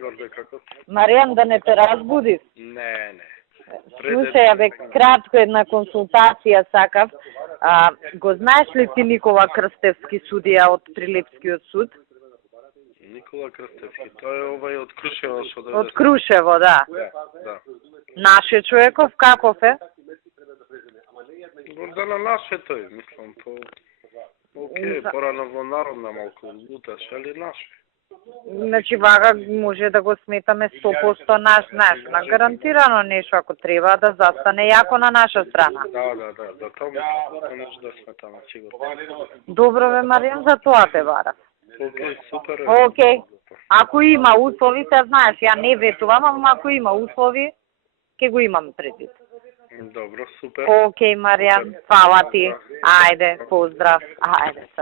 Горде, како си? Маријан, да не те разбудив? Не. Слушај, абе, кратко една консултација сакав. Го знаеш ли ти Никола Крстевски, судија од Прилепскиот суд? Никола Крстевски, тој е овај од Крушево што дојде. Од Крушево, да. Да. Наше човеков, каков е? Гордана наше тој, мислам, окей, порано во народна малку луташ, али наше. Значи, вага може да го сметаме 100% наш, на гарантирано нешто, ако треба да застане јако на наша страна. Да, за тоа може да сметаме, сигурно. Добро бе, Маријан, за тоа те барав. Окей, супер. Окей. Ако има услови, те знаеш, ја не ветувам, ама ако има услови, ќе го имам предвид. Добро, супер. Окей, Маријан, фала ти. Ајде, поздрав. Ајде.